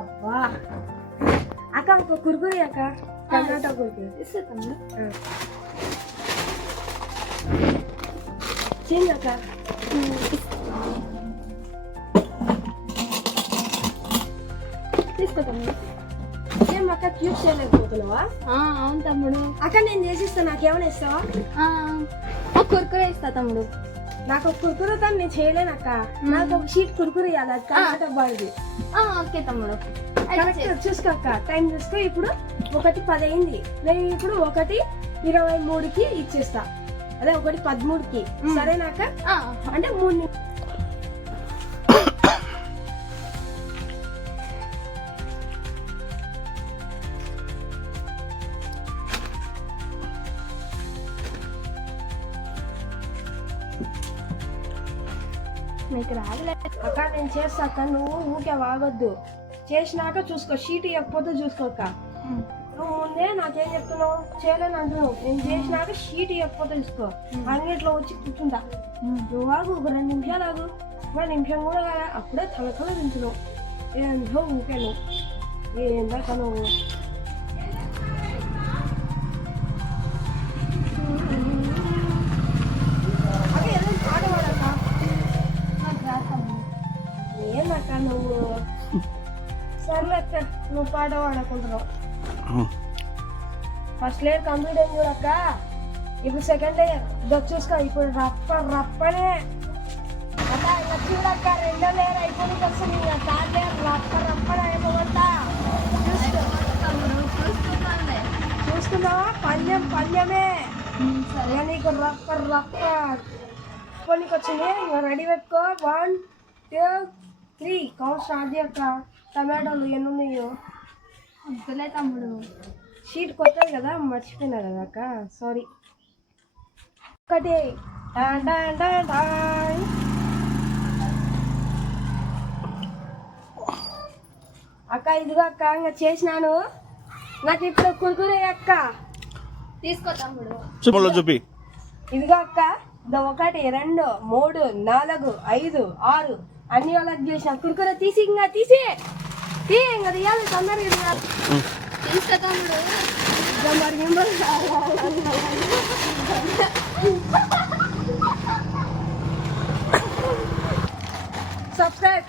అబ్బా అక్క ఒక కుర్కురే అక్క టమాటో కుర్కురే ఇస్తాను. చేయండి అక్క. తీసుకో తమ్ముడు. ఏం అక్క క్యూబ్స్ చేయలేకపోతున్నావా? అవును తమ్ముడు. అక్క నేను చేసిస్తా, నాకేమైనా ఇస్తావా? ఒక కుర్కురే ఇస్తా తమ్ముడు. నాకు ఒక కుర్కురే కానీ నేను చేయలేను అక్క. నాకు ఒక షీట్ కుర్కురే ఇవ్వాలి అక్క. టమాటో బాగుంది. ఓకే తమ్ముడు. కరెక్ట్ చూసుకో అక్క, టైం చూసుకో. ఇప్పుడు 1:10 అయింది. నేను ఇప్పుడు 1:23కి ఇచ్చేస్తా. అదే 1:13కి. సరేనాక? అంటే 3 నీకు రాదులే అక్క. నేను చేస్తా అక్క, నువ్వు ఊకే వాగొద్దు. చేసినాక చూసుకో, షీట్ ఇవ్వకపోతే చూసుకోక. నువ్వు ముందే నాకేం చెప్తున్నావు, చేయలేని అంటున్నావు. నేను చేసినాక షీట్ ఇవ్వకపోతే చూసుకో. అంగిట్లో వచ్చి కూర్చుంటా. నువ్వు ఆగు, ఒక 2 నిమిషాలు ఆగు. 1 నిమిషం కూడా కదా, అప్పుడే తలకల తింటున్నావు. ఏంటో ఊకే నువ్వు ఏందాక నువ్వు. అక్క ఏదో పాట పాడక్క. నాకు రాస్తాము. ఏందక్క నువ్వు? సర్లే అక్క, నువ్వు పాట పాడుకుంటున్నావు. ఫస్ట్ లేయర్ కంప్లీట్ అయింది చూడక్క. ఇప్పుడు సెకండ్ లేయర్ చూసుకో. ఇప్పుడు రప్పనే అక్క. ఇలా చూడక్క, 2వ లేయర్ అయిపోయింది వస్తుంది. థర్డ్ లేయర్ రప్పనే అయిపోతా. చూసుకున్నావా? పల్లెమే. నీకు రప్ప కొనికి వచ్చింది. రెడీ పెట్టుకో. 1 2 3 కౌంట్ స్టార్ట్ చేయక్క. టమాటోలు ఎన్ని ఉన్నాయో వద్దులే తమ్ముడు. షీట్ కొత్తది కదా, మర్చిపోయినా కదా అక్క. సారీ. 1 అక్క. ఇదిగో అక్క, ఇంకా చేసినాను. నాకు ఇప్పుడు కుర్కురే అక్క. తీసుకో తమ్ముడు. చూపి. ఇదిగో అక్క. 1 2 3 4 5 6 అన్ని వాళ్ళకి చేసిన కుర్కురే. తీసి ఇంకా ఇంకా తీయాలి తొందరగా. తీసుకో తమ్ముడు. సబ్స్క్రైబ్.